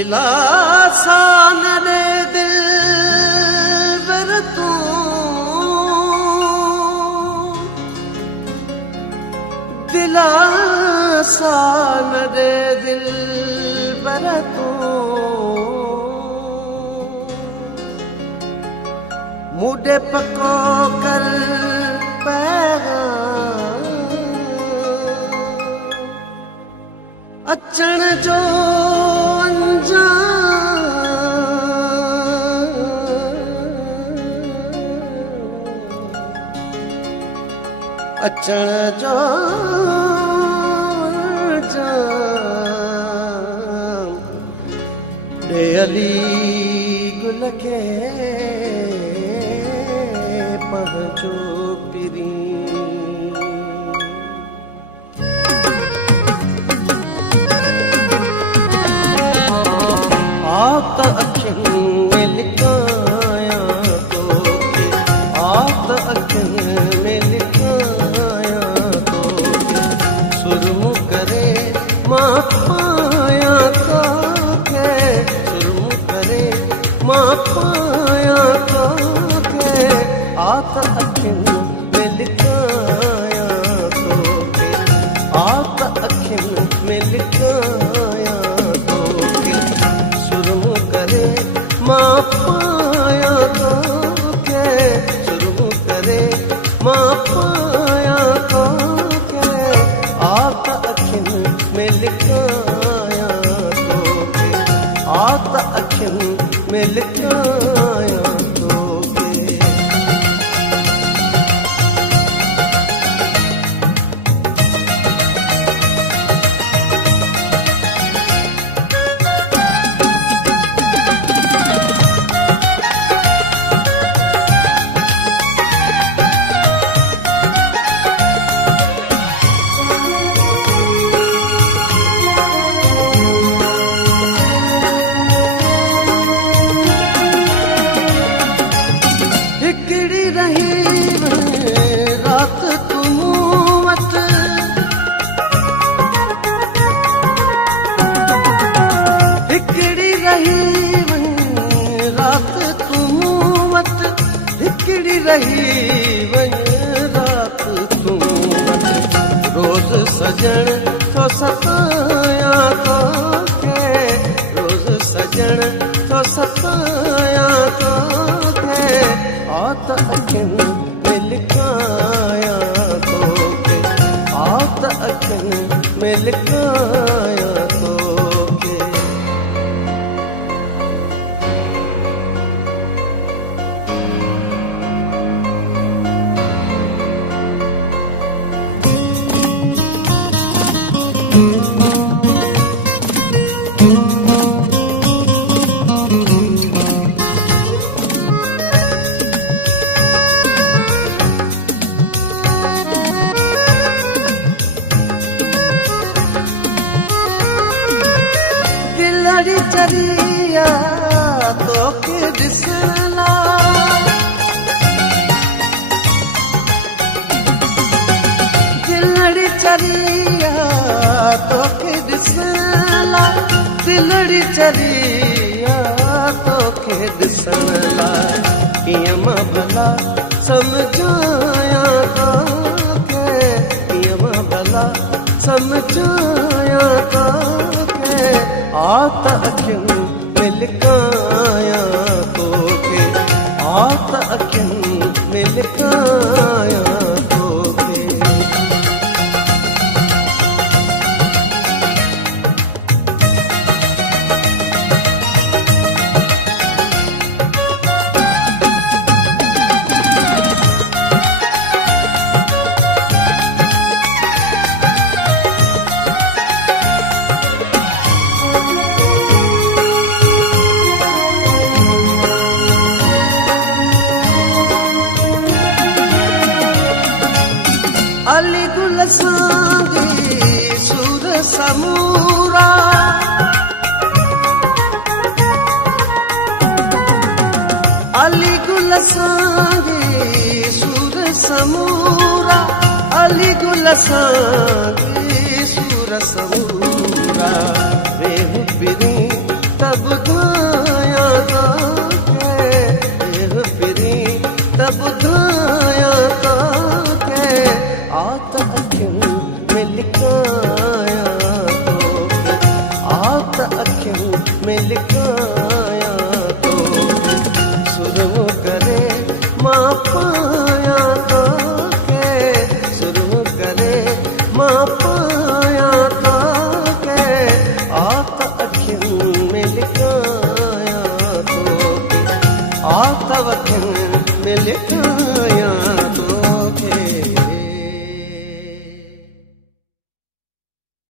दिलासा मेरे दिल बर तू दिलासा मेरे दिल बर तू मुझे पको कर पैगाम अचण जो अचण जो ॾे अली गुल खे पंहिंजो पिरी आत अखियुनि में लिकायां तोखे आत अखियुनि में लिकायां तोखे सुरमु करे मां पायां तोखे सुरमु करे मां पायां तोखे आत अखियुनि में लिकायां तोखे आत अखियुनि में लिकायां मां पायां तोखे सुरमु करे मां पायां तोखे आत अखियुनि में लिकायां तोखे आत अखियुनि में लिकायां तोखे रात तू वट हिकिड़ी रही रात तू वट हिकिड़ी रही रात तू वट रोज़ सजण तो सतायां तोखे रोज़ सजण तो सतायां तोखे आत अखियुनि में लिकायां तोखे आत अखियुनि में लिकायां तोखे गिलड़ी चरिया तोखे ॾिसण लाइ गिलड़ी चरिया तोखे ॾिसण लाइ गिलड़ी चरिया तोखे ॾिसण लाइ कीअं मां भला सम्झायां तोखे कीअं मां भला सम्झायां तोखे आत अखियुनि में लिकायां तोखे आत अखियुनि में लिकायां तोखे अली गुल सांगी सुर समूरा अली गुल सांगी सुर समूरा अली गुल सांगी सुर समूरा रेहू पिरी तब धाया ताके एह फिरी तब धाया ताके आत अखियुनि में लिकाया तोखे आत अखियुनि में लिकाया तोखे सुरमो करे मां पाया तोखे सुरमो करे मां पाया तोखे आत अखियुनि में लिकाया तोखे आत अखियुनि में लिकाया